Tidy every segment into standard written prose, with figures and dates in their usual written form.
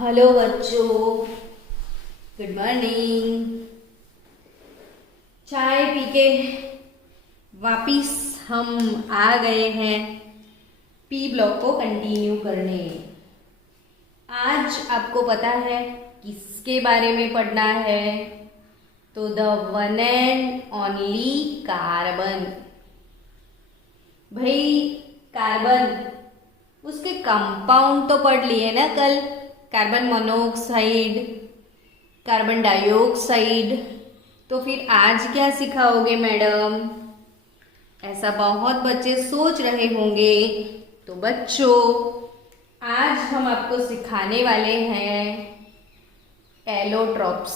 Hello बच्चों, good morning. चाय P के वापिस हम आ गए हैं पी ब्लॉक को कंटिन्यू करने। आज आपको पता है किसके बारे में पढ़ना है? तो the one and only carbon. भाई कार्बन, उसके कंपाउंड तो पढ़ लिए ना कल, कार्बन मोनोऑक्साइड, कार्बन डाइऑक्साइड। तो फिर आज क्या सिखाओगे मैडम? ऐसा बहुत बच्चे सोच रहे होंगे। तो बच्चों, आज हम आपको सिखाने वाले हैं एलोट्रॉप्स।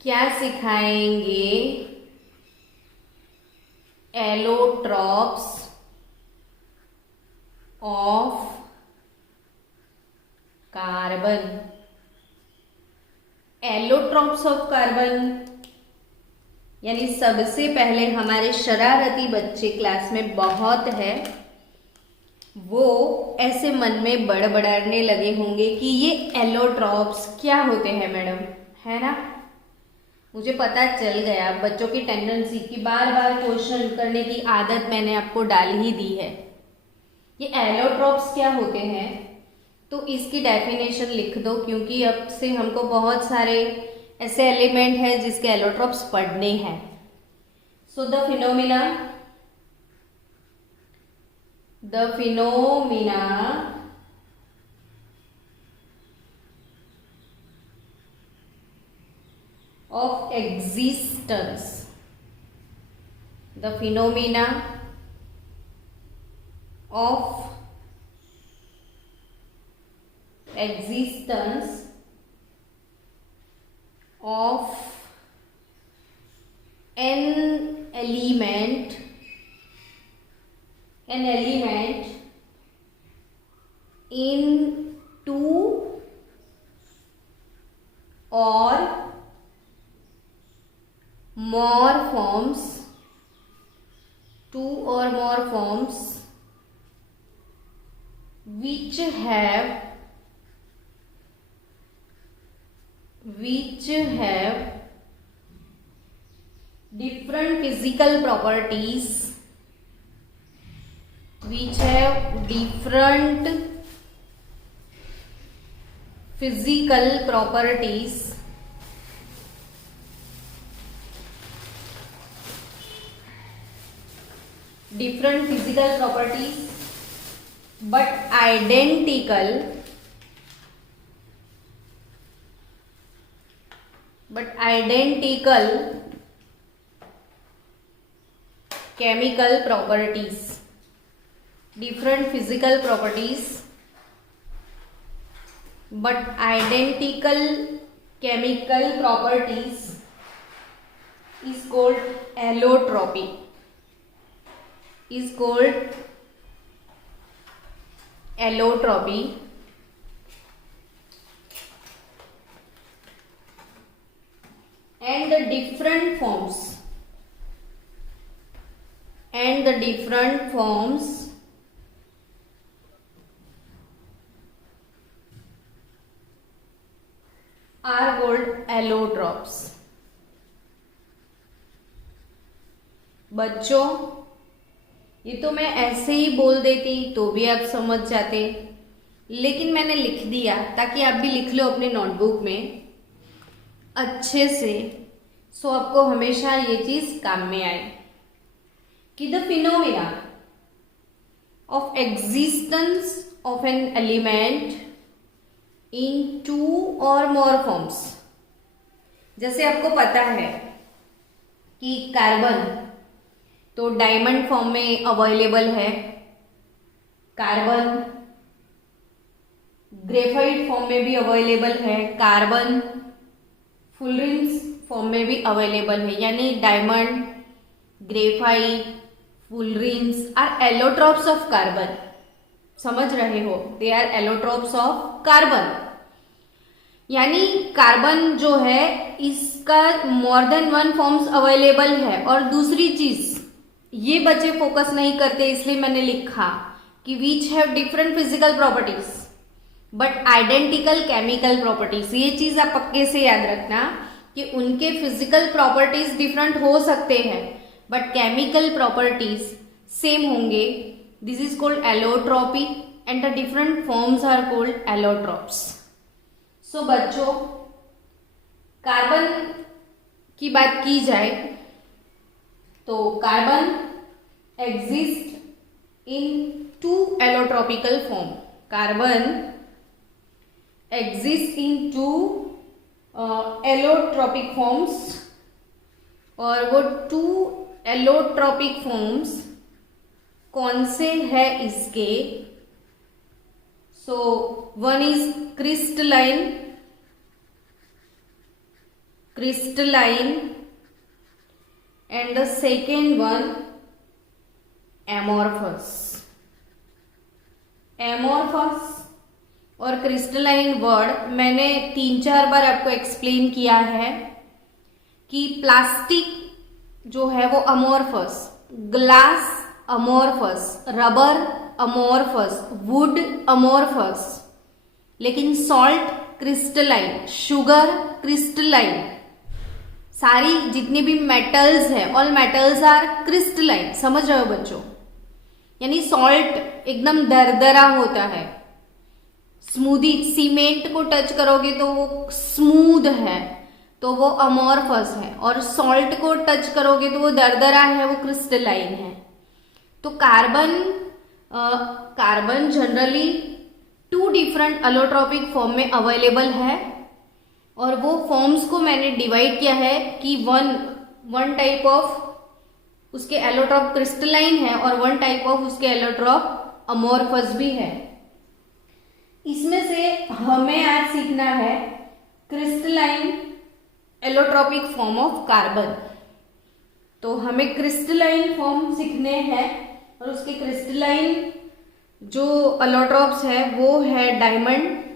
क्या सिखाएंगे? Allotropes of carbon. Allotropes of carbon यानी सबसे पहले हमारे शरारती बच्चे क्लास में बहुत है, वो ऐसे मन में बड़बड़ाने लगे होंगे कि ये एलोट्रॉप्स क्या होते हैं मैडम, है ना? मुझे पता चल गया बच्चों की टेंडेंसी की बार बार क्वेश्चन करने की आदत मैंने आपको डाल ही दी है। ये एलोट्रॉप्स क्या होते हैं तो इसकी डेफिनेशन लिख दो, क्योंकि अब से हमको बहुत सारे ऐसे एलिमेंट हैं जिसके एलोट्रॉप्स पढ़ने हैं। So the phenomena of existence, the phenomena of existence of an element in two or more forms which have different physical properties, but identical chemical properties. Different physical properties but identical chemical properties is called allotropy. And the different forms are called allotropes. बच्चों, ये तो मैं ऐसे ही बोल देती तो भी आप समझ जाते, लेकिन मैंने लिख दिया ताकि आप भी लिख लो अपने नोटबुक में अच्छे से, सो आपको हमेशा ये चीज काम में आए कि the phenomena of existence of an element in two और मोर फॉर्म्स। जैसे आपको पता है कि कार्बन तो डायमंड फॉर्म में अवेलेबल है, कार्बन ग्रेफाइट फॉर्म में भी अवेलेबल है, कार्बन फुलरिन्स फॉर्म में भी अवेलेबल है। यानी diamond, graphite, fullerenes are allotropes of carbon. समझ रहे हो? They are allotropes of carbon. यानी कार्बन जो है इसका more than one forms available है। और दूसरी चीज ये बच्चे फोकस नहीं करते, इसलिए मैंने लिखा कि which have different physical properties. But identical chemical properties. ये चीज आप पक्के से याद रखना कि उनके फिजिकल प्रॉपर्टीज डिफरेंट हो सकते हैं बट केमिकल प्रॉपर्टीज सेम होंगे। This is called allotropy and the different forms are called allotropes. So बच्चों, कार्बन की बात की जाए तो carbon exist in two allotropical form. Carbon exist in two allotropic forms, और वो टू एलोट्रॉपिक फॉर्म्स कौन से है इसके? So one is crystalline and the second one amorphous और क्रिस्टलाइन वर्ड मैंने 3-4 बार आपको एक्सप्लेन किया है कि प्लास्टिक जो है वो amorphous, glass amorphous, rubber amorphous, would amorphous, लेकिन सॉल्ट क्रिस्टलाइन, शुगर क्रिस्टलाइन, सारी जितनी भी मेटल्स है, ऑल मेटल्स आर क्रिस्टलाइन। समझ रहे हो बच्चों? यानी सॉल्ट एकदम दरदरा होता है, स्मूदी, सीमेंट को टच करोगे तो वो स्मूथ है तो वो अमोर्फस है, और सॉल्ट को टच करोगे तो वो दरदरा है, वो क्रिस्टलाइन है। तो carbon generally 2 different allotropic form में अवेलेबल है, और वो फॉर्म्स को मैंने डिवाइड किया है कि वन टाइप ऑफ उसके एलोट्रॉप क्रिस्टलाइन है और वन टाइप ऑफ उसके एलोट्रॉप अमोर्फस भी है। इसमें से हमें आज सीखना है crystalline allotropic form of carbon. तो हमें क्रिस्टलाइन फॉर्म सीखने हैं, और उसके क्रिस्टलाइन जो एलोट्रॉप्स है वो है डायमंड,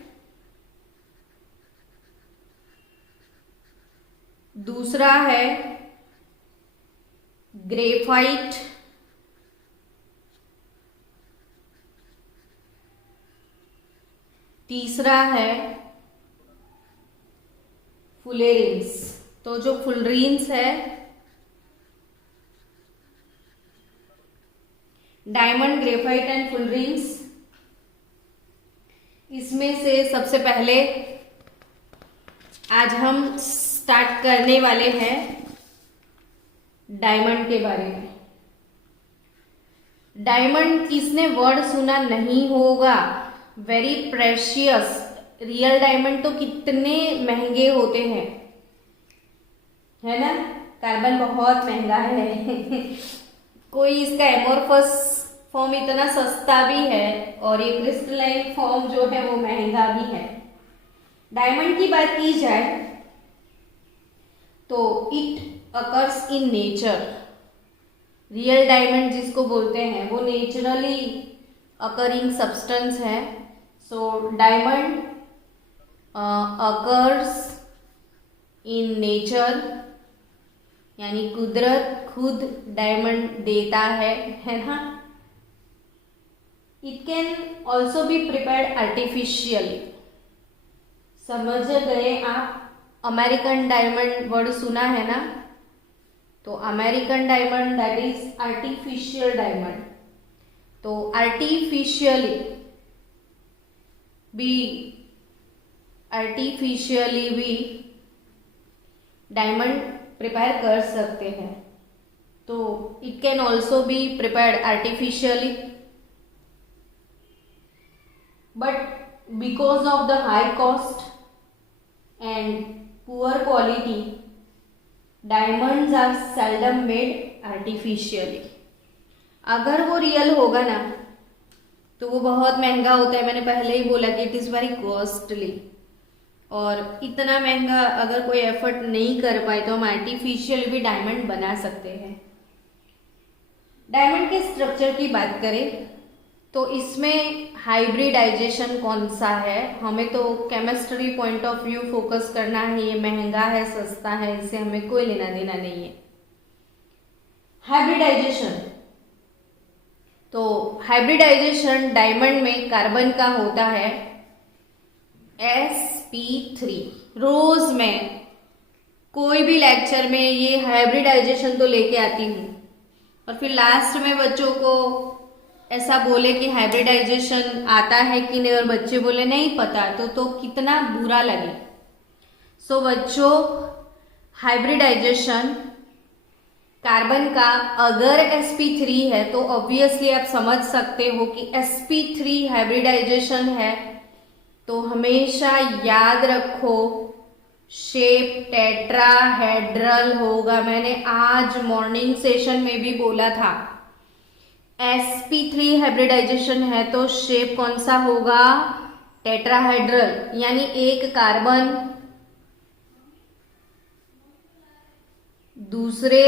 दूसरा है ग्रेफाइट, तीसरा है फुलेरिन्स। तो जो फुलरिन्स है, डायमंड, ग्रेफाइट एंड फुलरिन्स, इसमें से सबसे पहले आज हम स्टार्ट करने वाले हैं डायमंड के बारे में। डायमंड किसने वर्ड सुना नहीं होगा? Very precious. रियल डायमंड तो कितने महंगे होते हैं, है ना? कार्बन बहुत महंगा है कोई इसका एमोर्फस फॉर्म इतना सस्ता भी है, और ये क्रिस्टलाइन फॉर्म जो है वो महंगा भी है। डायमंड की बात की जाए तो it occurs in nature. Real diamond जिसको बोलते हैं वो नेचुरली अकरिंग सब्सटेंस है। So diamond occurs in nature, यानी कुदरत खुद डायमंड देता है ना? It can also be prepared artificially. समझ गए आप? अमेरिकन डायमंड वर्ड सुना है ना? तो American diamond that is artificial diamond. तो आर्टिफिशियली भी डायमंड प्रिपेयर कर सकते हैं। तो it can also be prepared artificially, but because of the high cost and poor quality, diamonds are seldom made artificially. अगर वो रियल होगा ना तो वो बहुत महंगा होता है। मैंने पहले ही बोला कि इट इज वेरी कॉस्टली, और इतना महंगा अगर कोई एफर्ट नहीं कर पाए तो हम आर्टिफिशियल भी डायमंड बना सकते हैं। डायमंड के स्ट्रक्चर की बात करें तो इसमें हाइब्रिडाइजेशन कौन सा है? हमें तो chemistry point of view focus करना है। ये महंगा है, सस्ता है, इससे हमें कोई लेना देना नहीं है। हाइब्रिडाइजेशन, तो हाइब्रिडाइजेशन डायमंड में कार्बन का होता है sp3। रोज मैं कोई भी लेक्चर में ये हाइब्रिडाइजेशन तो लेके आती हूँ और फिर लास्ट में बच्चों को ऐसा बोले कि हाइब्रिडाइजेशन आता है कि नहीं और बच्चे बोले नहीं पता, तो कितना बुरा लगे। सो बच्चों, हाइब्रिडाइजेशन कार्बन का अगर sp3 है तो ऑब्वियसली आप समझ सकते हो कि sp3 हाइब्रिडाइजेशन है, तो हमेशा याद रखो शेप टेट्राहेड्रल होगा। मैंने आज मॉर्निंग सेशन में भी बोला था sp3 हाइब्रिडाइजेशन है तो शेप कौन सा होगा, टेट्राहेड्रल, यानी एक कार्बन दूसरे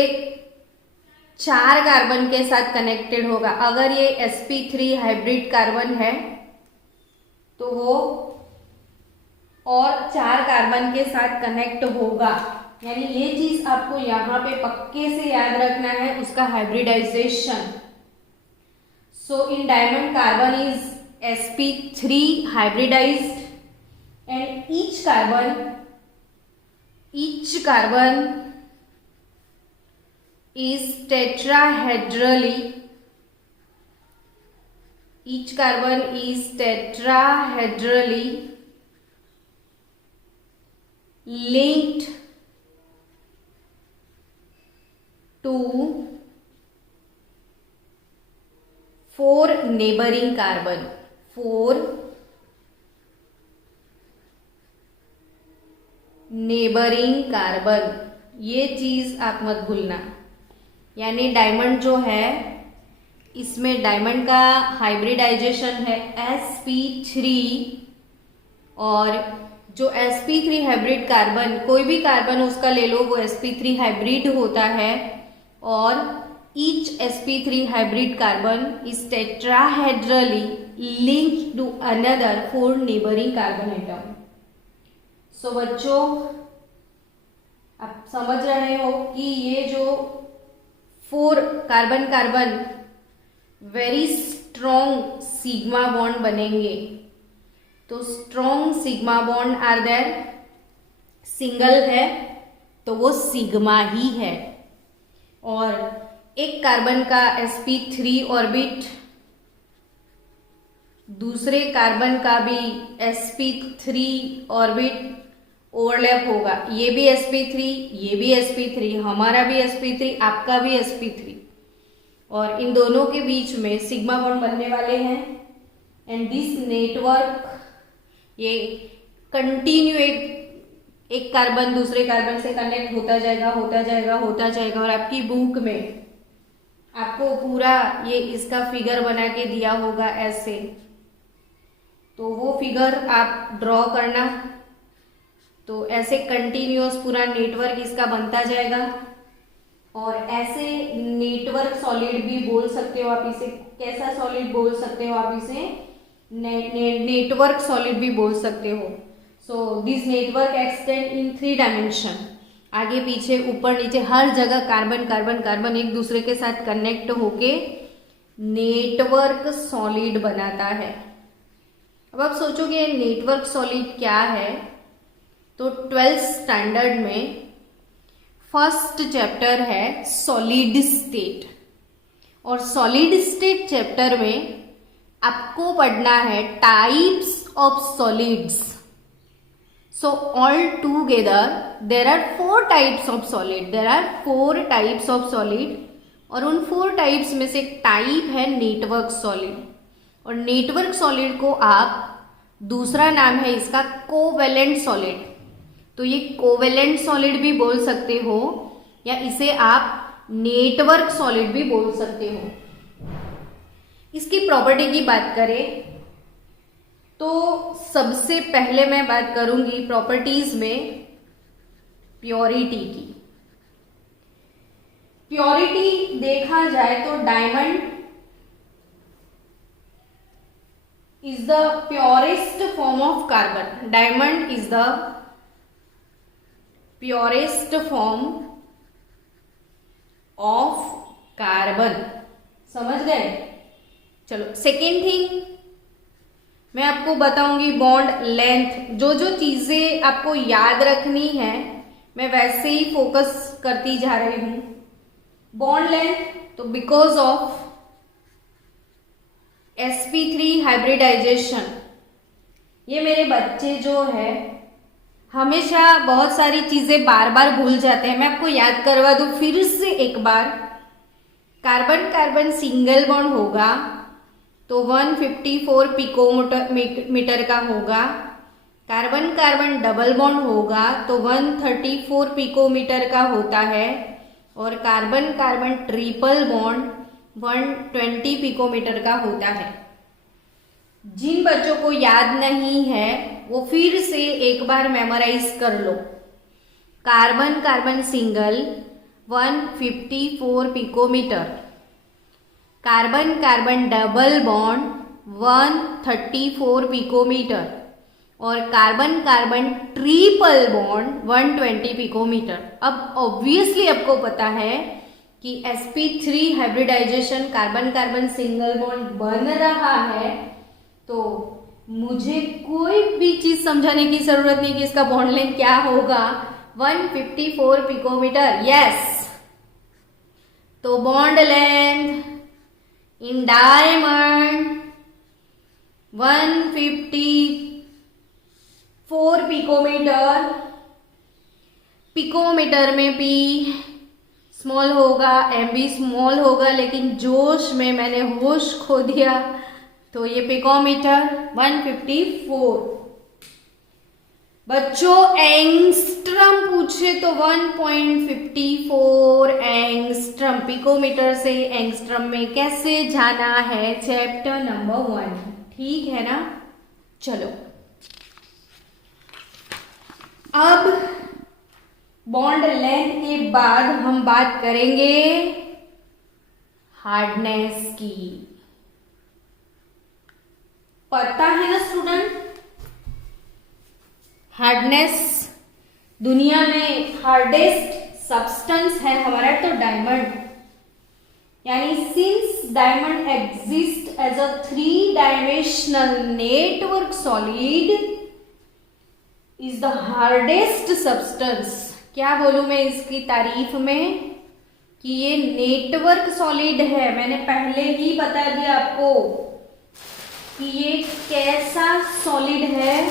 4 कार्बन के साथ कनेक्टेड होगा। अगर ये sp3 हाइब्रिड कार्बन है तो वो और 4 कार्बन के साथ कनेक्ट होगा, यानी ये चीज आपको यहां पे पक्के से याद रखना है उसका hybridisation. So in diamond carbon is sp3 hybridized and each carbon is tetrahedrally linked to 4 neighboring carbon। 4 neighbouring carbon, ये चीज आप मत भूलना। यानी डायमंड जो है इसमें डायमंड का हाइब्रिडाइजेशन है sp3 और जो sp3 हाइब्रिड कार्बन, कोई भी कार्बन उसका ले लो, वो sp3 हाइब्रिड होता है और each sp3 hybrid carbon is tetrahedrally linked to another 4 neighboring carbon atom। सो बच्चों, आप समझ रहे हो कि ये जो 4 carbon carbon very strong sigma bond बनेंगे, तो strong sigma bond are there, single है तो वो सिग्मा ही है, और एक कार्बन का sp3 ऑर्बिट दूसरे कार्बन का भी sp3 ऑर्बिट ओवरलैप होगा। ये भी sp3, ये भी sp3, हमारा भी sp3, आपका भी sp3, और इन दोनों के बीच में सिग्मा बॉन्ड बनने वाले हैं। एंड दिस नेटवर्क, ये कंटिन्यू एक कार्बन दूसरे कार्बन से कनेक्ट होता जाएगा और आपकी बुक में आपको पूरा ये इसका फिगर बना के दिया होगा ऐसे, तो वो फिगर आप ड्रॉ करना। तो ऐसे कंटिन्यूअस पूरा नेटवर्क इसका बनता जाएगा, और ऐसे नेटवर्क सॉलिड भी बोल सकते हो आप इसे। कैसा सॉलिड बोल सकते हो आप इसे, नेटवर्क सॉलिड भी बोल सकते हो। So this network extend in 3 dimension, आगे पीछे ऊपर नीचे हर जगह कार्बन कार्बन कार्बन एक दूसरे के साथ कनेक्ट होके नेटवर्क सॉलिड बनाता है। अब आप सोचोगे ये नेटवर्क सॉलिड क्या है, तो 12th स्टैंडर्ड में फर्स्ट चैप्टर है सॉलिड स्टेट, और सॉलिड स्टेट चैप्टर में आपको पढ़ना है types of solids. So all together there are 4 types of solid, और उन 4 टाइप्स में से एक टाइप है नेटवर्क सॉलिड, और नेटवर्क सॉलिड को आप दूसरा नाम है इसका कोवेलेंट सॉलिड। तो ये कोवेलेंट सॉलिड भी बोल सकते हो, या इसे आप नेटवर्क सॉलिड भी बोल सकते हो। इसकी प्रॉपर्टी की बात करें तो सबसे पहले मैं बात करूंगी प्रॉपर्टीज में प्योरिटी की। प्योरिटी देखा जाए तो diamond is the purest form of carbon. Diamond is the purest form of carbon. समझ गए? चलो सेकेंड थिंग, मैं आपको बताऊंगी बॉन्ड लेंथ। जो जो चीजें आपको याद रखनी है मैं वैसे ही फोकस करती जा रही हूं। बॉन्ड लेंथ, तो बिकॉज ऑफ sp3 हाइब्रिडाइजेशन, ये मेरे बच्चे जो है हमेशा बहुत सारी चीजें बार बार भूल जाते हैं। मैं आपको याद करवा दूं फिर से एक बार। कार्बन कार्बन सिंगल बॉन्ड होगा तो 154 पिकोमीटर का होगा। कार्बन कार्बन डबल बॉन्ड होगा तो 134 पिकोमीटर का होता है। और carbon carbon triple bond 120 picometre का होता है। जिन बच्चों को याद नहीं है वो फिर से एक बार मेमोराइज कर लो। Carbon carbon single 154 picometer, carbon carbon double bond 134 picometer और carbon carbon triple bond 120 picometer. अब ऑब्वियसली आपको पता है कि sp3 hybridization carbon carbon single bond बन रहा है, तो मुझे कोई भी चीज समझाने की जरूरत नहीं कि इसका बॉन्ड लेंथ क्या होगा। 154 पिकोमीटर, यस। तो bond length in diamond 154 picometre. Picometre में p स्मॉल होगा, एम भी स्मॉल होगा, लेकिन जोश में मैंने होश खो दिया तो ये पिकोमीटर 154। बच्चों एंगस्ट्रम पूछे तो 1.54 एंगस्ट्रम। पिकोमीटर से एंगस्ट्रम में कैसे जाना है, चैप्टर नंबर 1, ठीक है ना। चलो अब बॉन्ड लेंथ के बाद हम बात करेंगे हार्डनेस की। पता है ना स्टूडेंट, हार्डनेस दुनिया में हार्डेस्ट सब्सटेंस है हमारा तो डायमंड। यानी since diamond exist as a 3 dimensional network solid is the hardest substance. क्या बोलूं मैं इसकी तारीफ में कि ये नेटवर्क सॉलिड है। मैंने पहले ही बता दिया आपको कि ये कैसा सॉलिड है।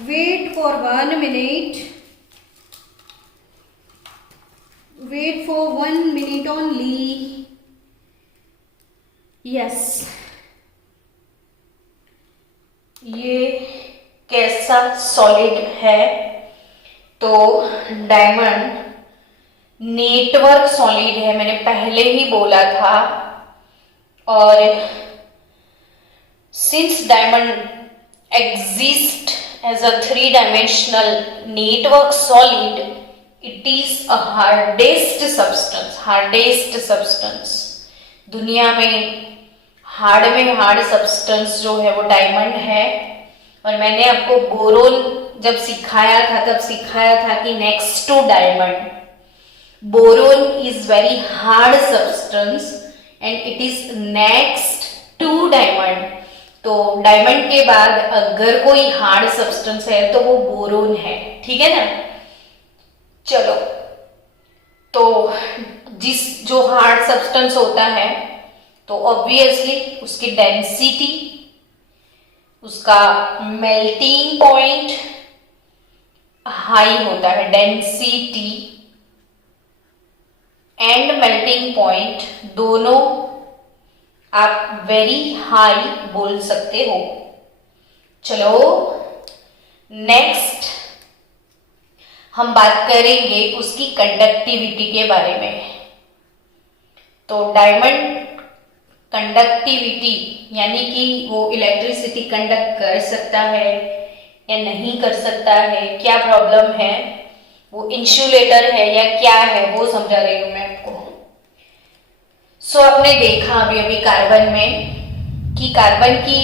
Wait for 1 minute, wait for 1 minute only. Yes, ये कैसा सॉलिड है, तो डायमंड नेटवर्क सॉलिड है, मैंने पहले ही बोला था। और since diamond exist as a 3 dimensional network solid, it is a hardest substance. Hardest substance दुनिया में हार्ड सब्सटेंस जो है वो डायमंड है। और मैंने आपको बोरोन जब सिखाया था तब सिखाया था कि next to diamond boron is very hard substance and it is next to diamond. तो डायमंड के बाद अगर कोई हार्ड सब्सटेंस है तो वो बोरोन है, ठीक है ना। चलो, तो जो हार्ड सब्सटेंस होता है तो ऑब्वियसली उसकी डेंसिटी, उसका मेल्टिंग पॉइंट हाई होता है। डेंसिटी एंड मेल्टिंग पॉइंट दोनों आप वेरी हाई बोल सकते हो। चलो नेक्स्ट हम बात करेंगे उसकी कंडक्टिविटी के बारे में। तो डायमंड कंडक्टिविटी यानी कि वो इलेक्ट्रिसिटी कंडक्ट कर सकता है या नहीं कर सकता है, क्या प्रॉब्लम है, वो इंसुलेटर है या क्या है, वो समझा रही हूं मैं आपको। सो आपने देखा अभी अभी कार्बन में कि कार्बन की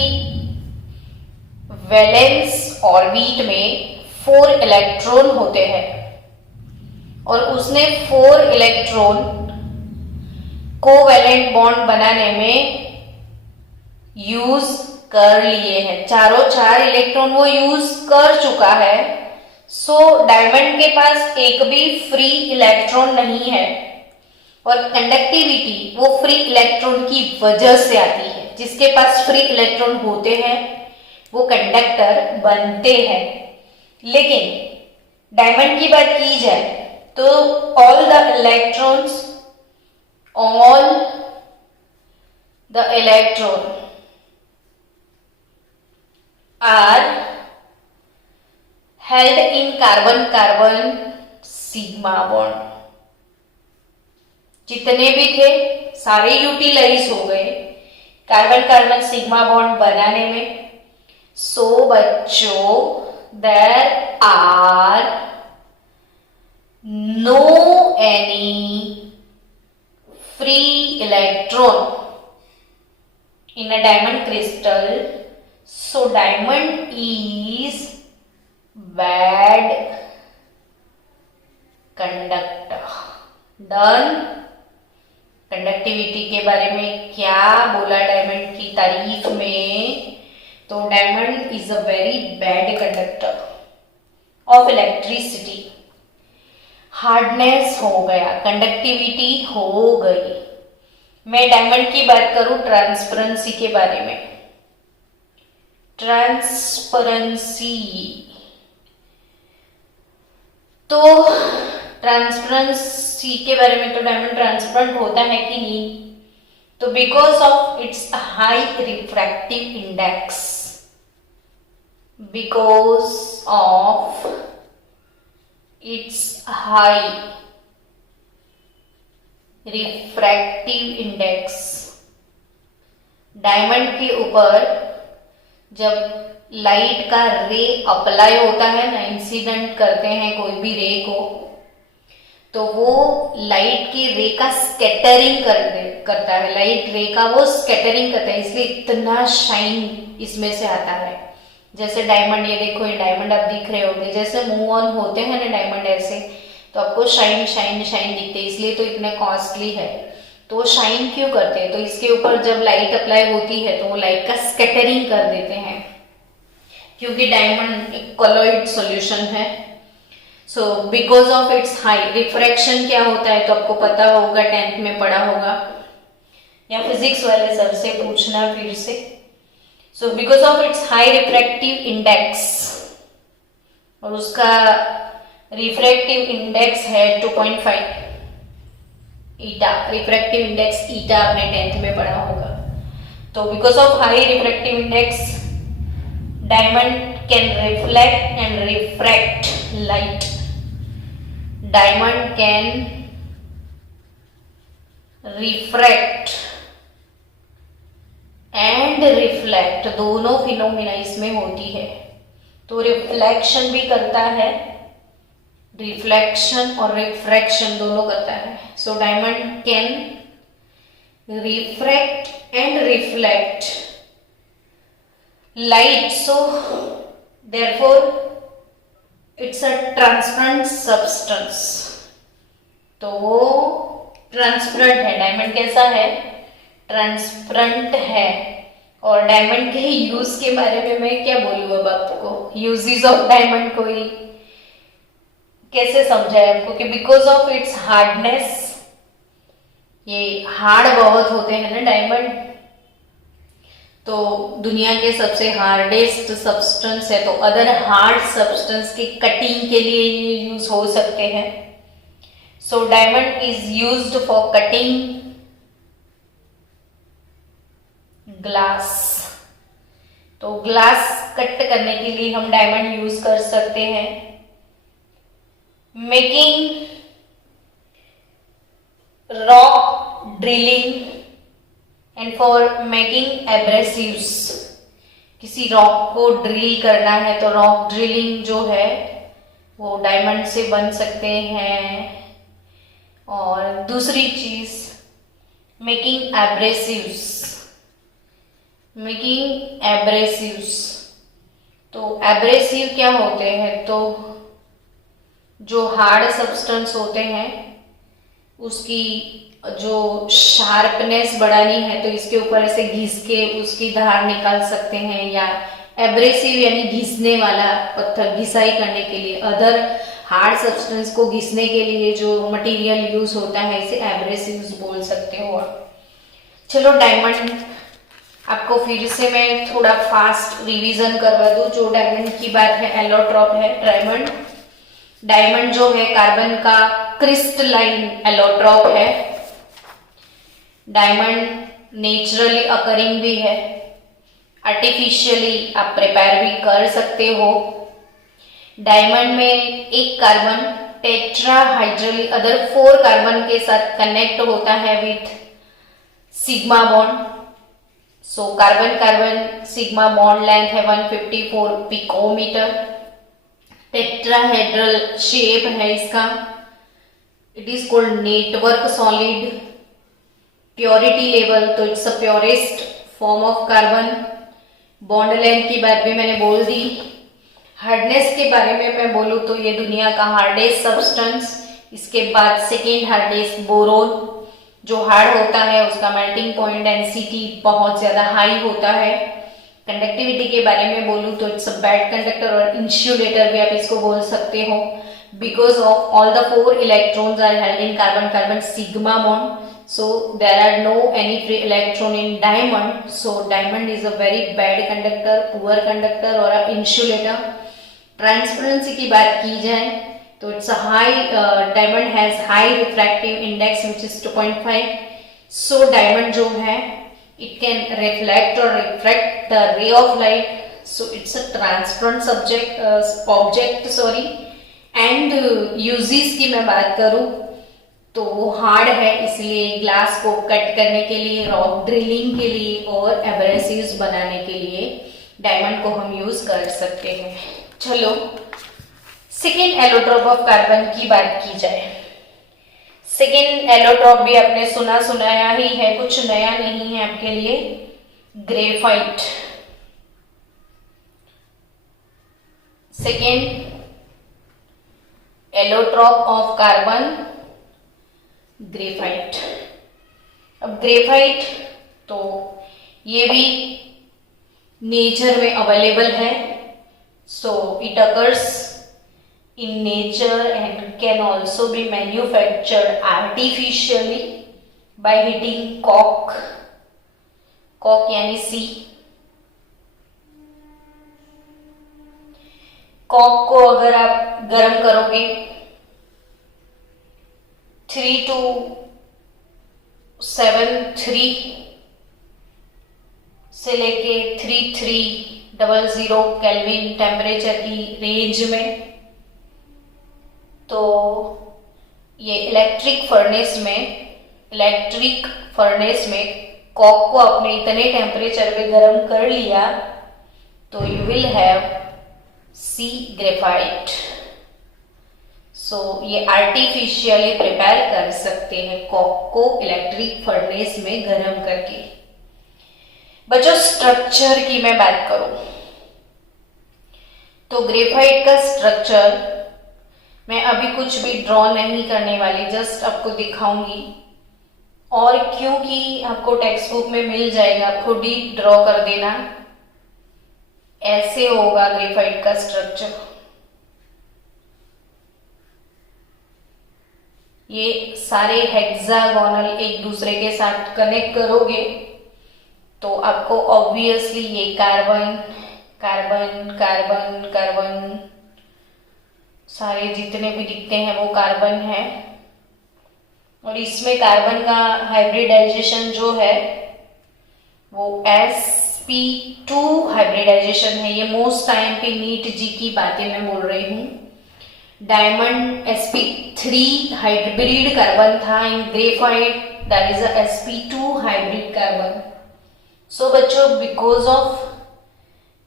वैलेंस ऑर्बिट में 4 इलेक्ट्रॉन होते हैं और उसने 4 इलेक्ट्रॉन कोवैलेंट बॉन्ड बनाने में यूज कर लिए हैं, चारों चार इलेक्ट्रॉन वो यूज कर चुका है। सो डायमंड के पास एक भी फ्री इलेक्ट्रॉन नहीं है, और कंडक्टिविटी वो फ्री इलेक्ट्रॉन की वजह से आती है। जिसके पास फ्री इलेक्ट्रॉन होते हैं वो कंडक्टर बनते हैं। लेकिन डायमंड की बात की जाए तो all the electron are held in carbon carbon sigma bond. जितने भी थे सारे यूटिलाइज हो गए कार्बन कार्बन सिग्मा बॉन्ड बनाने में। सो बच्चों, there are no any free electron in a diamond crystal, so diamond is bad conductor. Done. Conductivity के बारे में क्या बोला डायमंड की तारीफ में, तो diamond is a very bad conductor of electricity. Hardness हो गया, कंडक्टिविटी हो गई। मैं डायमंड की बात करूं ट्रांसपेरेंसी के बारे में। ट्रांसपेरेंसी, तो ट्रांसपेरेंसी के बारे में, तो डायमंड ट्रांसपेरेंट होता है कि नहीं, तो because of its high refractive index, because of its high refractive index. Diamond के ऊपर जब लाइट का रे अप्लाई होता है ना, इंसिडेंट करते हैं कोई भी रे को, तो वो लाइट की रे का स्कैटरिंग करता है, लाइट रे का वो स्कैटरिंग करता है, इसलिए इतना शाइन इसमें से आता है। जैसे डायमंड, ये देखो, ये डायमंड आप दिख रहे होंगे, जैसे मूव ऑन होते हैं ना डायमंड ऐसे, तो आपको शाइन शाइन शाइन दिखते हैं, इसलिए तो इतने कॉस्टली है। तो वो शाइन क्यों करते हैं, तो इसके ऊपर जब लाइट अप्लाई होती है तो वो लाइट का स्कैटरिंग कर देते हैं, क्योंकि डायमंड एक कॉलॉइड सॉल्यूशन है। So because of its high refraction, क्या होता है तो आपको पता होगा, 10th में पढ़ा होगा, या फिजिक्स वाले सर से पूछना फिर से। So because of its high refractive index, और उसका रिफ्रैक्टिव इंडेक्स है 2.5 ईटा, रिफ्रैक्टिव इंडेक्स ईटा आपने 10th में पढ़ा होगा। तो because of high refractive index diamond can reflect and refract light. Diamond can refract and reflect, दोनों फिनोमिना इसमें होती है। तो रिफ्लेक्शन भी करता है, रिफ्लेक्शन और रिफ्रैक्शन दोनों करता है। So diamond can refract and reflect light, so therefore it's a transparent substance। तो वो ट्रांसपेरेंट है, डायमंड कैसा है, ट्रांसपेरेंट है। और डायमंड के यूज के बारे में मैं क्या बोलूँ अब आपको, यूजेस ऑफ डायमंड को ही कैसे समझाए आपको, कि बिकॉज ऑफ इट्स हार्डनेस, ये हार्ड बहुत होते हैं ना डायमंड, तो दुनिया के सबसे हार्डेस्ट सब्सटेंस है, तो अदर हार्ड सब्सटेंस की कटिंग के लिए ये यूज हो सकते हैं। सो diamond is used for cutting glass. तो ग्लास कट करने के लिए हम डायमंड यूज कर सकते हैं। Making rock drilling and for making abrasives, किसी रॉक को ड्रिल करना है तो रॉक ड्रिलिंग जो है वो डायमंड से बन सकते हैं। और दूसरी चीज मेकिंग एब्रेसिव्स, मेकिंग एब्रेसिव्स, तो एब्रेसिव क्या होते हैं, तो जो हार्ड सब्सटेंस होते हैं उसकी जो शार्पनेस बढ़ानी है तो इसके ऊपर ऐसे घिस के उसकी धार निकाल सकते हैं, या एब्रेसिव यानी घिसने वाला पत्थर घिसाई करने के लिए, अदर हार्ड सब्सटेंस को घिसने के लिए जो मटेरियल यूज होता है इसे एब्रेसिव बोल सकते हो आप। चलो डायमंड आपको फिर से मैं थोड़ा फास्ट रिवीजन करवा दूं। जो डायमंड की बात है एलोट्रॉप है डायमंड। डायमंड जो है कार्बन का क्रिस्टलाइन एलोट्रॉप है। डायमंड नेचुरली अकरिंग भी है, आर्टिफिशियली आप प्रिपेयर भी कर सकते हो। डायमंड में एक कार्बन टेट्राहाइड्रली अदर 4 कार्बन के साथ कनेक्ट होता है with sigma bond. So carbon carbon sigma bond length है 154 पिकोमीटर। टेट्राहेड्रल शेप है इसका। It is called network solid. Purity level तो it's a purest form of carbon. Bond length की बात भी मैंने बोल दी। हार्डनेस के बारे में मैं बोलूँ तो ये दुनिया का हार्डेस्ट सब्सटेंस। इसके बाद सेकेंड हार्डेस्ट बोरोन। जो हार्ड होता है उसका मेल्टिंग पॉइंट डेंसिटी बहुत ज्यादा हाई होता है। कंडक्टिविटी के बारे में बोलूँ तो इट्स अ बैड कंडक्टर और इंसुलेटर भी आप इसको बोल सकते हो, because of all the 4 electrons are held in carbon carbon sigma bond, so there are no any free electron in diamond. So diamond is a very bad conductor, poor conductor और insulator. Transparency की बात की जाए तो it's a high diamond has high refractive index which is 2.5. So diamond जो है it can reflect और refract the ray of light. So it's a transparent subject object sorry. And uses की मैं बात करूं तो हार्ड है, इसलिए ग्लास को कट करने के लिए, रॉक ड्रिलिंग के लिए और एब्रेसिव्स बनाने के लिए डायमंड को हम यूज कर सकते हैं. चलो सेकेंड एलोट्रॉप ऑफ कार्बन की बात की जाए. सेकेंड एलोट्रॉप भी आपने सुना सुनाया ही है, कुछ नया नहीं है आपके लिए. Graphite. Second allotrope of carbon graphite. अब ग्रेफाइट तो ये भी नेचर में अवेलेबल है. So it occurs in nature and can also be manufactured artificially by heating coke. Coke यानी सी. कॉक को अगर आप गर्म करोगे 3273 से लेके 3300 केल्विन टेम्परेचर की रेंज में, तो ये इलेक्ट्रिक फर्नेस में कॉक को आपने इतने टेम्परेचर पे गर्म कर लिया तो you will have see graphite. So ये आर्टिफिशियली प्रिपेयर कर सकते हैं कॉक को इलेक्ट्रिक फर्नेस में गर्म करके. बच्चों स्ट्रक्चर की मैं बात करूं तो ग्रेफाइट का स्ट्रक्चर मैं अभी कुछ भी ड्रॉ नहीं करने वाली, जस्ट आपको दिखाऊंगी. और क्योंकि आपको टेक्स्ट बुक में मिल जाएगा, आप खुद ही ड्रॉ कर देना. ऐसे होगा ग्रेफाइट का स्ट्रक्चर. ये सारे हेक्सागोनल एक दूसरे के साथ कनेक्ट करोगे तो आपको ऑब्वियसली ये कार्बन कार्बन कार्बन कार्बन सारे जितने भी दिखते हैं वो कार्बन है. और इसमें कार्बन का हाइब्रिडाइजेशन जो है वो sp2 हाइब्रिडाइजेशन है. ये मोस्ट टाइम पे नीट जी की बातें मैं बोल रही हूँ. डायमंड sp3 हाइब्रिड कार्बन था. In graphite that is a sp2 hybrid carbon. So बच्चों बिकॉज ऑफ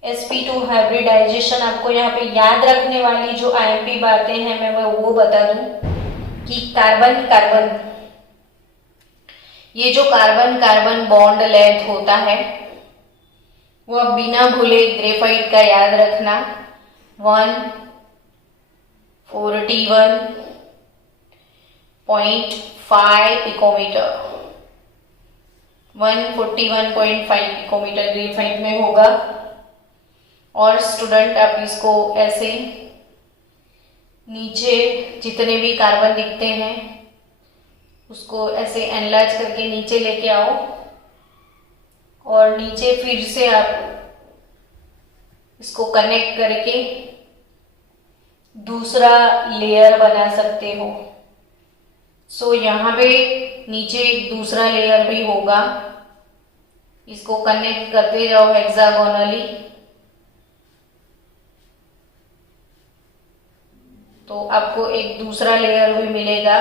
sp2 हाइब्रिडाइजेशन आपको यहाँ पे याद रखने वाली जो IMP बातें हैं मैं वो बता दूं कि कार्बन कार्बन ये जो कार्बन कार्बन बॉन्ड लेंथ होता है वो आप बिना भूले ग्रेफाइट का याद रखना. 141 141.5 पिकोमीटर, 141.5 पिकोमीटर ग्रेफाइट में होगा। और स्टूडेंट आप इसको ऐसे नीचे जितने भी कार्बन दिखते हैं उसको ऐसे एनलार्ज करके नीचे लेके आओ और नीचे फिर से आप इसको कनेक्ट करके दूसरा लेयर बना सकते हो। सो यहाँ पे नीचे एक दूसरा लेयर भी होगा, इसको कनेक्ट करते जाओ हेक्सागोनली। तो आपको एक दूसरा लेयर भी मिलेगा।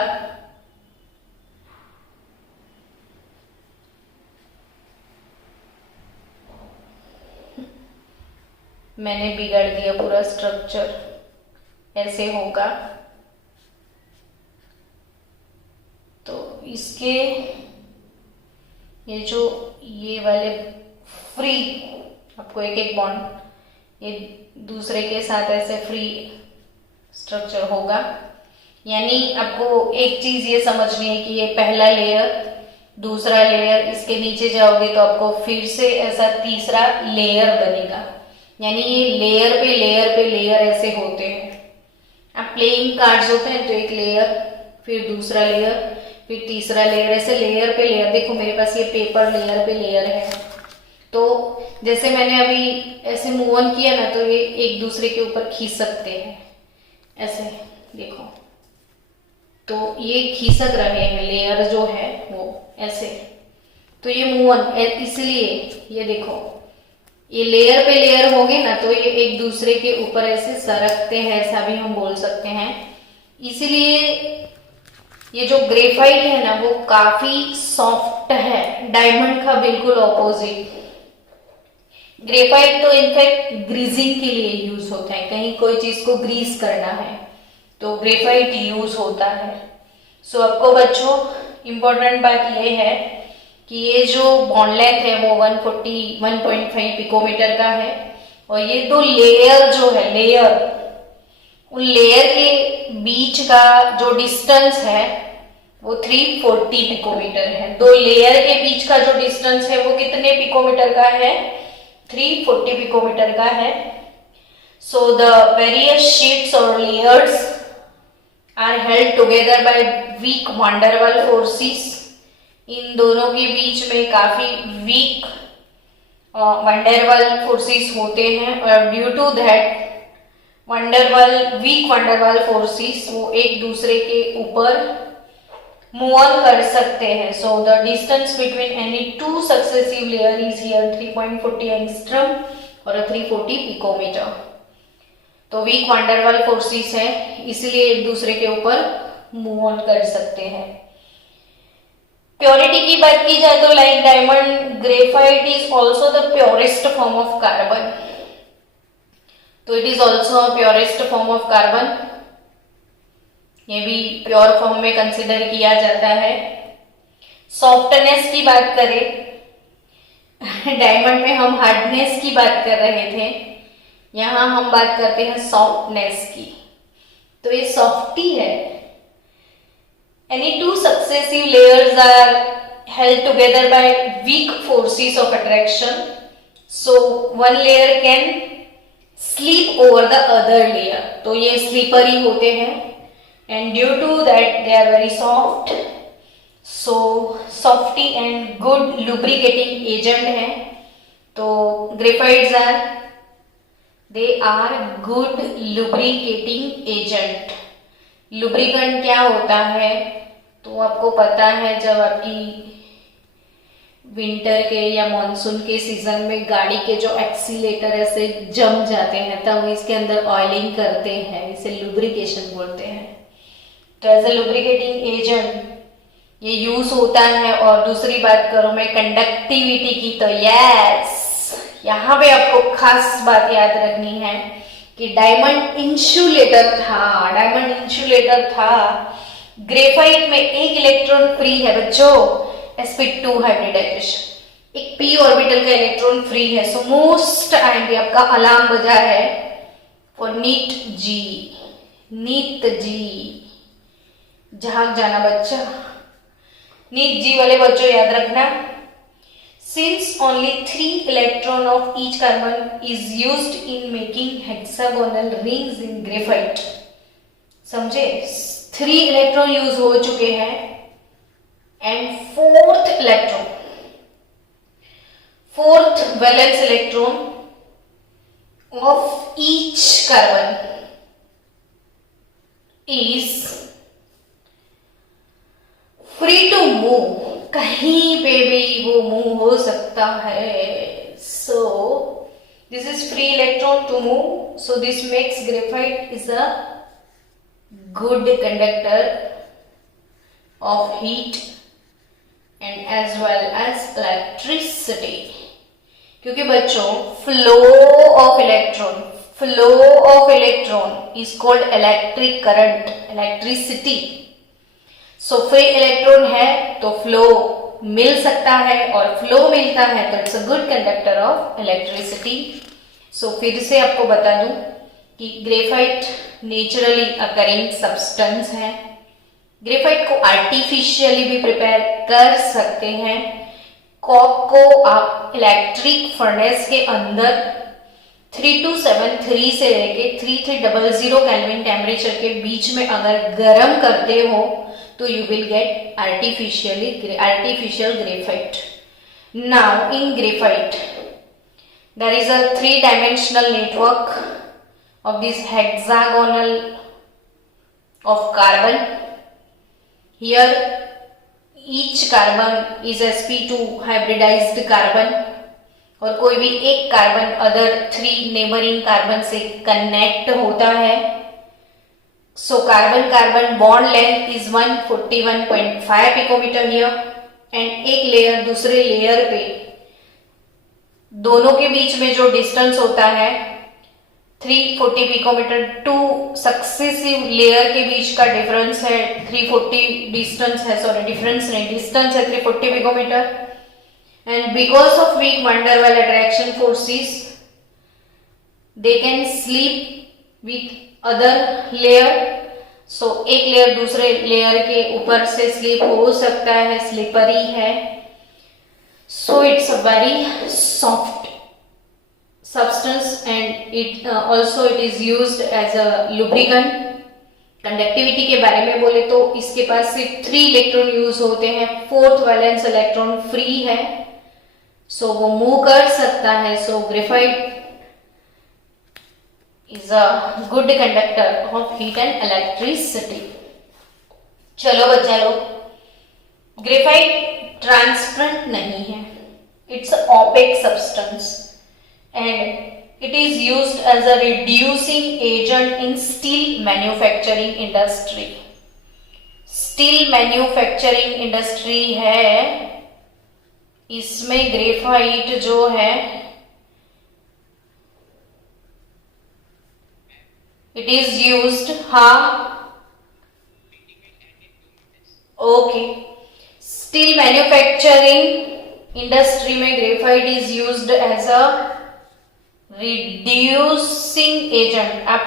मैंने बिगाड़ दिया पूरा स्ट्रक्चर, ऐसे होगा। तो इसके ये वाले फ्री, आपको एक एक बॉन्ड ये दूसरे के साथ ऐसे फ्री स्ट्रक्चर होगा। यानी आपको एक चीज ये समझनी है कि ये पहला लेयर, दूसरा लेयर, इसके नीचे जाओगे तो आपको फिर से ऐसा तीसरा लेयर बनेगा। यानी ये लेयर पे लेयर पे लेयर ऐसे होते हैं। आप प्लेइंग कार्ड्स होते हैं तो एक लेयर, फिर दूसरा लेयर, फिर तीसरा लेयर, ऐसे लेयर पे लेयर। देखो मेरे पास ये पेपर लेयर पे लेयर है। तो जैसे मैंने अभी ऐसे मूव ऑन किया ना, तो ये एक दूसरे के ऊपर खींच सकते हैं ऐसे, देखो। तो ये खींचक रहे हैं लेयर जो है वो ऐसे। तो ये मूव ऑन, इसलिए ये देखो ये लेयर पे लेयर होंगे ना तो ये एक दूसरे के ऊपर ऐसे सरकते हैं, ऐसा भी हम बोल सकते हैं। इसीलिए ये जो ग्रेफाइट है ना वो काफी सॉफ्ट है, डायमंड का बिल्कुल ऑपोजिट। ग्रेफाइट तो इनफैक्ट ग्रीजिंग के लिए यूज होता है, कहीं कोई चीज को ग्रीस करना है तो ग्रेफाइट यूज होता है। सो आपको बच्चों इंपॉर्टेंट बात ये है कि ये जो बॉन्ड लेंथ है वो 141.5 पिकोमीटर का है। और ये दो लेयर जो है लेयर, उन लेयर के बीच का जो डिस्टेंस है वो 340 पिकोमीटर है। दो लेयर के बीच का जो डिस्टेंस है वो कितने पिकोमीटर का है? 340 पिकोमीटर का है। सो द वेरियस शीट्स और layers are held together by weak van der Waals forces. इन दोनों के बीच में काफी week van der Waals forces होते हैं और due to that weak van der Waals forces वो एक दूसरे के ऊपर मूव ऑन कर सकते हैं। So the distance between any two successive layer is here 3.40 angstrom और 340 पिकोमीटर। तो week van der Waals forces है इसलिए एक दूसरे के ऊपर मूव ऑन कर सकते हैं। प्योरिटी की बात की जाए तो like diamond, graphite is also the purest form of carbon. तो it is also a purest form of carbon, ये भी प्योर फॉर्म में कंसिडर किया जाता है। सॉफ्टनेस की बात करें, डायमंड में हम हार्डनेस की बात कर रहे थे, यहां हम बात करते हैं सॉफ्टनेस की। तो ये सॉफ्टी है। Any two successive layers are held together by weak forces of attraction. So one layer can slip over the other layer. तो ये slippery होते हैं and due to that they are very soft. So softy and good lubricating agent है। तो graphites are good lubricating agent. Lubricant क्या होता है तो आपको पता है, जब आपकी विंटर के या मॉनसून के सीजन में गाड़ी के जो एक्सीलेटर ऐसे जम जाते हैं तब इसके अंदर ऑयलिंग करते हैं, इसे लुब्रिकेशन बोलते हैं। तो एज ए लुब्रिकेटिंग एजेंट ये यूज होता है। और दूसरी बात करूं मैं कंडक्टिविटी की, तो यस यहाँ पे आपको खास बात याद रखनी है कि डायमंड इंसुलेटर था। ग्रेफाइट में एक इलेक्ट्रॉन फ्री है बच्चों, sp2 हाइब्रिडाइजेशन, एक p ऑर्बिटल का इलेक्ट्रॉन फ्री है। सो मोस्ट टाइम आपका अलार्म बजा है फॉर नीट जी। जहां जाना बच्चा, नीट जी वाले बच्चों याद रखना, since only 3 electron of each carbon is used in making hexagonal rings in graphite. समझे? 3 इलेक्ट्रॉन यूज हो चुके हैं and fourth valence electron of each carbon is free to move, कहीं पे भी वो मूव हो सकता है। So this is free electron to move, so this makes graphite is a good conductor of heat and as well as electricity. क्योंकि बच्चों flow of electron is called electric current, electricity. So free electron है तो flow मिल सकता है, और flow मिलता है तो it's a good conductor of electricity. So फिर से आपको बता दूं कि ग्रेफाइट नेचुरली अकरिंग सब्सटेंस है। ग्रेफाइट को आर्टिफिशियली भी प्रिपेयर कर सकते हैं। कॉक को आप इलेक्ट्रिक फर्नेस के अंदर 3273 से लेके 3300 केल्विन टेम्परेचर के बीच में अगर गर्म करते हो तो you will get artificial graphite. Now in graphite there is a 3-dimensional network of this hexagonal of carbon. Here each carbon is sp2 hybridized carbon, और कोई भी एक कार्बन अदर 3 नेबरिंग कार्बन से कनेक्ट होता है। So carbon bond length is 141.5 picometre here, and एक layer दूसरे layer पे दोनों के बीच में जो डिस्टेंस होता है 340 पिकोमीटर। 2 सक्सेसिव लेयर के बीच का डिफरेंस है 340 डिस्टेंस है 340 picometer. And because of weak van der Waals attraction forces they can slip with other layer. So एक लेयर दूसरे लेयर के ऊपर से स्लिप हो सकता है, स्लिपरी है। So it's a very soft substance and it also it is used as a lubricant. Conductivity के बारे में बोले तो इसके पास सिर्फ 3 इलेक्ट्रॉन यूज होते हैं, 4th वैलेंस इलेक्ट्रॉन फ्री है, सो वो मूव कर सकता है। सो graphite is a good conductor of heat and electricity. चलो बच्चा लोग, ग्रेफाइट ट्रांसपेरेंट नहीं है, it's opaque substance and it is used as a reducing agent in steel manufacturing industry. Steel manufacturing industry है, इसमें ग्रेफाइट जो है it is used, okay. Steel manufacturing industry में graphite is used as a reducing agent. आप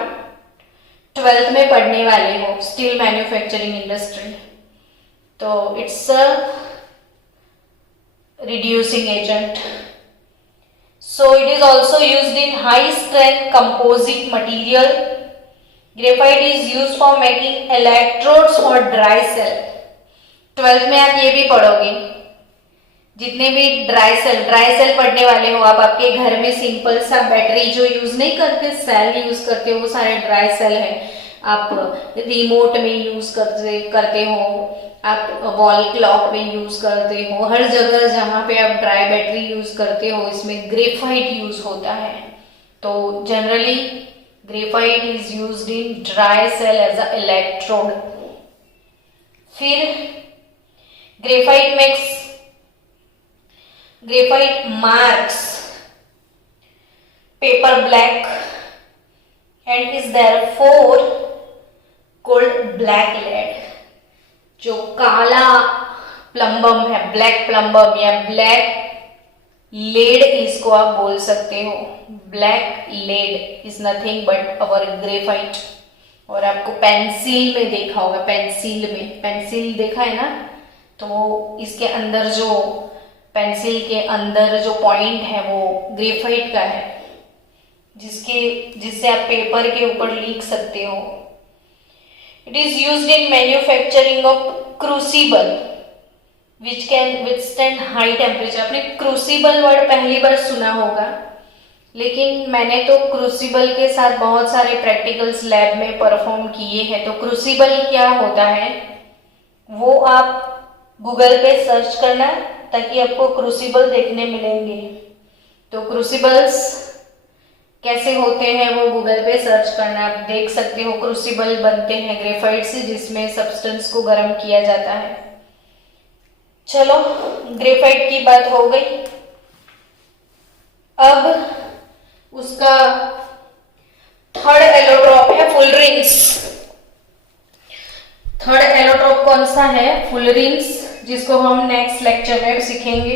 12th में पढ़ने वाले हो स्टील मैन्युफैक्चरिंग इंडस्ट्री, तो it's a reducing agent. So it is also used in high strength composite material. Graphite is use for making electrodes for dry cell. 12th में आप ये भी पढ़ोगे, जितने भी ड्राई सेल पढ़ने वाले हो आप, आपके घर में सिंपल सा बैटरी जो यूज नहीं करते, सेल यूज करते हो, वो सारे ड्राई सेल है। आप रिमोट में यूज करते हो, आप वॉल क्लॉक में यूज करते हो, हर जगह जहां पे आप ड्राई बैटरी यूज करते हो इसमें ग्रेफाइट यूज होता है। तो generally graphite is used in dry cell as a electrode. फिर graphite marks paper black and is therefore called black lead. जो काला प्लम्बम है, ब्लैक प्लम्बम या ब्लैक लेड इसको आप बोल सकते हो। Black lead is nothing but our graphite. और आपको पेंसिल में देखा होगा, पेंसिल देखा है ना, तो इसके अंदर जो पेंसिल के अंदर जो पॉइंट है वो ग्रेफाइट का है, जिससे आप पेपर के ऊपर लिख सकते हो। It is used in manufacturing of crucible which can withstand high temperature. आपने क्रूसिबल वर्ड पहली बार सुना होगा, लेकिन मैंने तो क्रूसिबल के साथ बहुत सारे प्रैक्टिकल्स लैब में परफॉर्म किए हैं। तो क्रूसिबल क्या होता है वो आप गूगल पे सर्च करना, ताकि आपको क्रूसिबल देखने मिलेंगे। तो क्रूसिबल्स कैसे होते हैं वो गूगल पे सर्च करना, आप देख सकते हो। क्रूसिबल बनते हैं ग्रेफाइट से, जिसमें सब्सटेंस को गर्म किया जाता है। चलो, ग्रेफाइट की बात हो गई। अब उसका थर्ड एलोट्रॉप है फुलरिंग्स। थर्ड एलोट्रॉप कौन सा है? फुलरिंग्स, जिसको हम नेक्स्ट लेक्चर में सीखेंगे।